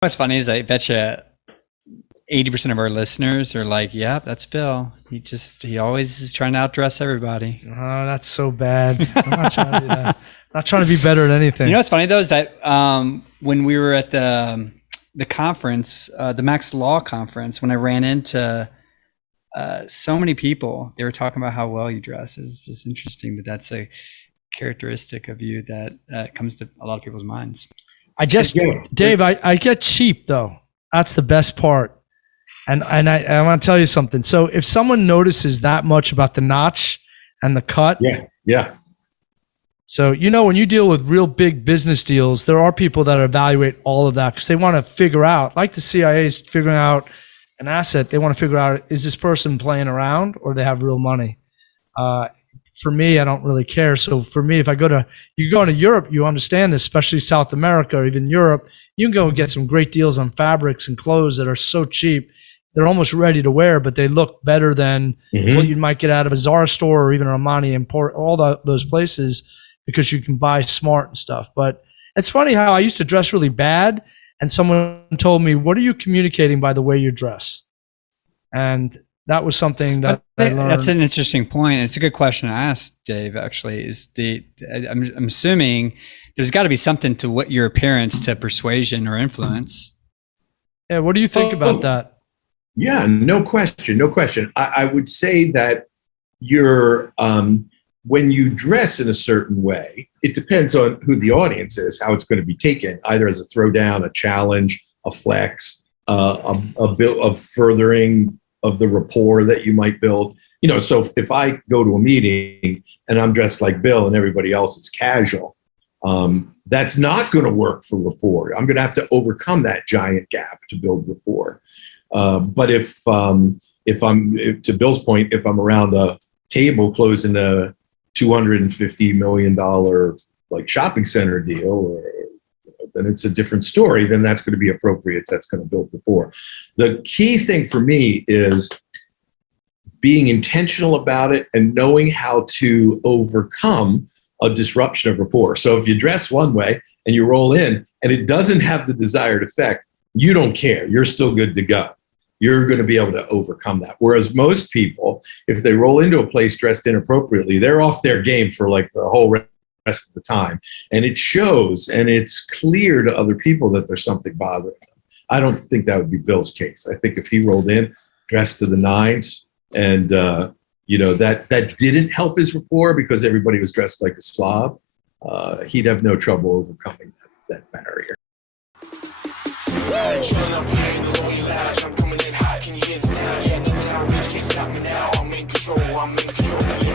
What's funny is I bet you 80% of our listeners are like, "Yep, that's Bill. He always is trying to outdress everybody." Oh, that's so bad. I'm not trying to do that. Not trying to be better at anything. You know what's funny though is that when we were at the conference, the Max Law conference, when I ran into so many people, they were talking about how well you dress. It's just interesting that that's a characteristic of you that comes to a lot of people's minds. Dave, I get cheap though. That's the best part. And I want to tell you something. So if someone notices that much about the notch and the cut. Yeah. So, when you deal with real big business deals, there are people that evaluate all of that because they want to figure out, like the CIA is figuring out an asset. They want to figure out, is this person playing around or they have real money? For me, I don't really care. So for me, if you go into Europe, you understand this, especially South America or even Europe, you can go and get some great deals on fabrics and clothes that are so cheap. They're almost ready to wear, but they look better than what you might get out of a Zara store or even Armani Import, all those places, because you can buy smart and stuff. But it's funny how I used to dress really bad, and someone told me, "What are you communicating by the way you dress?" And that was something that I learned. That's an interesting point. It's a good question to ask, Dave. Actually, I'm assuming there's got to be something to what your appearance to persuasion or influence. Yeah, what do you think about that? Yeah, no question. I would say that when you dress in a certain way, it depends on who the audience is, how it's going to be taken, either as a throwdown, a challenge, a flex, a furthering of the rapport that you might build. So if I go to a meeting and I'm dressed like Bill and everybody else is casual, that's not going to work for rapport. I'm going to have to overcome that giant gap to build rapport. But if to Bill's point, if I'm around a table closing a $250 million like shopping center deal, then it's a different story. Then that's going to be appropriate. That's going to build rapport. The key thing for me is being intentional about it and knowing how to overcome a disruption of rapport. So if you dress one way and you roll in and it doesn't have the desired effect, you don't care. You're still good to go. You're going to be able to overcome that. Whereas most people, if they roll into a place dressed inappropriately, they're off their game for like the whole rest of the time. And it shows, and it's clear to other people that there's something bothering them. I don't think that would be Bill's case. I think if he rolled in dressed to the nines and, that didn't help his rapport because everybody was dressed like a slob, he'd have no trouble overcoming that barrier. I'm coming in hot, can you hear the sound? Yeah, nothing I reach can't stop me now. I'm in control.